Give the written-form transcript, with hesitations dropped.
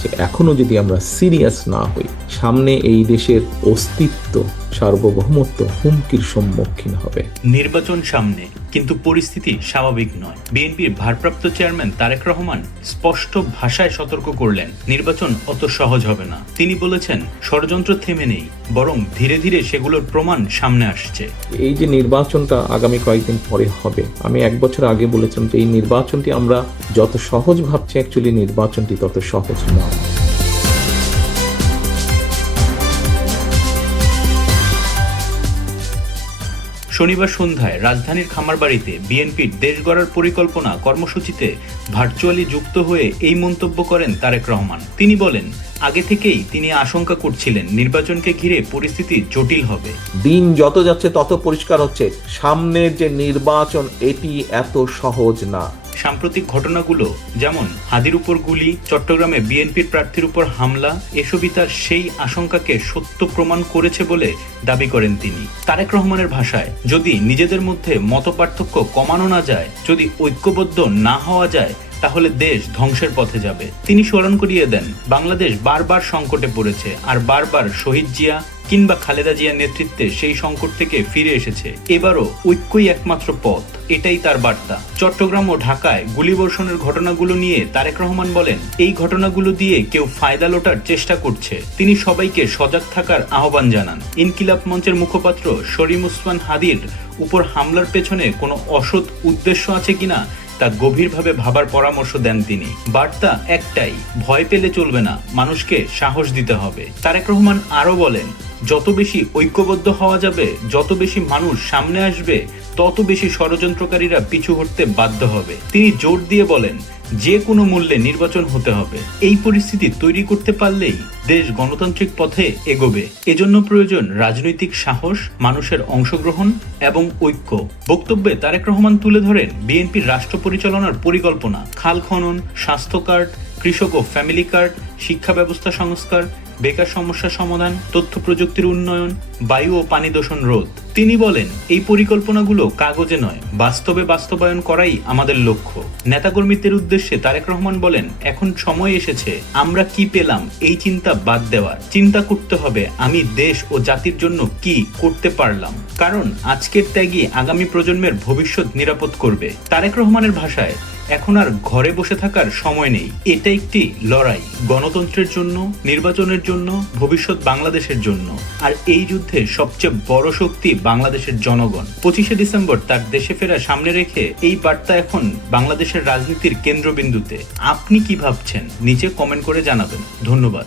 যে এখনো যদি আমরা সিরিয়াস না হই, সামনে এই দেশের অস্তিত্ব, সার্বভৌমত্ব হুমকির সম্মুখীন হবে। নির্বাচন সামনে, কিন্তু পরিস্থিতি স্বাভাবিক নয়। বিএনপির ভারপ্রাপ্ত চেয়ারম্যান তারেক রহমান স্পষ্ট ভাষায় সতর্ক করলেন, নির্বাচন অত সহজ হবে না। তিনি বলেছেন, ষড়যন্ত্র থেমে নেই, বরং ধীরে ধীরে সেগুলোর প্রমাণ সামনে আসছে। এই যে নির্বাচনটা আগামী কয়েকদিন পরে হবে, আমি 1 বছর আগে বলেছিলাম যে এই নির্বাচনটি আমরা যত সহজ ভাবছি, অ্যাকচুয়ালি নির্বাচনটি তত সহজ না। শনিবার সন্ধ্যায় রাজধানীর খামারবাড়িতে বিএনপির দেশ গড়ার পরিকল্পনা কর্মসূচিতে ভার্চুয়ালি যুক্ত হয়ে এই মন্তব্য করেন তারেক রহমান। তিনি বলেন, আগে থেকেই তিনি আশঙ্কা করছিলেন নির্বাচনকে ঘিরে পরিস্থিতি জটিল হবে। দিন যত যাচ্ছে তত পরিষ্কার হচ্ছে সামনের যে নির্বাচন এটি এত সহজ না। সাম্প্রতিক ঘটনাগুলো, যেমন হাদির উপর গুলি, চট্টগ্রামে বিএনপির প্রার্থীর উপর হামলা, এসবই তার সেই আশঙ্কাকে সত্য প্রমাণ করেছে বলে দাবি করেন তিনি। তারেক রহমানের ভাষায়, যদি নিজেদের মধ্যে মতপার্থক্য কমানো না যায়, যদি ঐক্যবদ্ধ না হওয়া যায়, তাহলে দেশ ধ্বংসের পথে যাবে। তিনি স্মরণ করিয়ে দেন, বাংলাদেশ বারবার সংকটে পড়েছে, আর বারবার শহীদ জিয়া কিংবা খালেদা জিয়ার নেতৃত্বে সেই সংকট থেকে ফিরে এসেছে। এবারও ঐক্যই একমাত্র পথ, এটাই তার বার্তা। চট্টগ্রাম ও ঢাকায় গুলিবর্ষণের ঘটনাগুলো নিয়ে তারেক রহমান বলেন, এই ঘটনাগুলো দিয়ে কেউ ফায়দা লোটার চেষ্টা করছে। তিনি সবাইকে সজাগ থাকার আহ্বান জানান। ইনকিলাব মঞ্চের মুখপাত্র শরীম ওসমান হাদির উপর হামলার পেছনে কোনো অসৎ উদ্দেশ্য আছে কিনা তা গভীরভাবে ভাবার পরামর্শ দেন তিনি। বার্তা একটাই, ভয় পেলে চলবে না, মানুষকে সাহস দিতে হবে। তারেক রহমান আরও বলেন, যত বেশি ঐক্যবদ্ধ হওয়া যাবে, যত বেশি মানুষ সামনে আসবে, তত বেশি ষড়যন্ত্রকারীরা পিছু হটতে বাধ্য হবে। তিনি জোর দিয়ে বলেন, যে কোনো মূল্যে নির্বাচন হতে হবে। এই পরিস্থিতি তৈরি করতে পারলেই দেশ গণতান্ত্রিক পথে এগোবে। এজন্য প্রয়োজন রাজনৈতিক সাহস, মানুষের অংশগ্রহণ এবং ঐক্য। বক্তব্যে তারেক রহমান তুলে ধরেন বিএনপির রাষ্ট্র পরিচালনার পরিকল্পনা, খাল খনন, স্বাস্থ্য কার্ড, কৃষক ও ফ্যামিলি কার্ড, শিক্ষা ব্যবস্থা সংস্কার, বেকার সমস্যা সমাধান, তথ্য প্রযুক্তির উন্নয়ন, বায়ু ও পানি দূষণ রোধ। তিনি বলেন, এই পরিকল্পনাগুলো কাগজে নয়, বাস্তবে বাস্তবায়ন করাই আমাদের লক্ষ্য। নেতাকর্মীদের উদ্দেশ্যে তারেক রহমান বলেন, এখন সময় এসেছে আমরা কি পেলাম এই চিন্তা বাদ দেওয়ার। চিন্তা করতে হবে আমি দেশ ও জাতির জন্য কি করতে পারলাম, কারণ আজকের ত্যাগই আগামী প্রজন্মের ভবিষ্যৎ নিরাপদ করবে। তারেক রহমানের ভাষায়, এখন আর ঘরে বসে থাকার সময় নেই, এটা একটি লড়াই, গণতন্ত্রের জন্য, নির্বাচনের জন্য, ভবিষ্যৎ বাংলাদেশের জন্য। আর এই যুদ্ধে সবচেয়ে বড় শক্তি বাংলাদেশের জনগণ। 25শে ডিসেম্বর তার দেশে ফেরা সামনে রেখে এই বার্তা এখন বাংলাদেশের রাজনীতির কেন্দ্রবিন্দুতে। আপনি কি ভাবছেন নিচে কমেন্ট করে জানাবেন। ধন্যবাদ।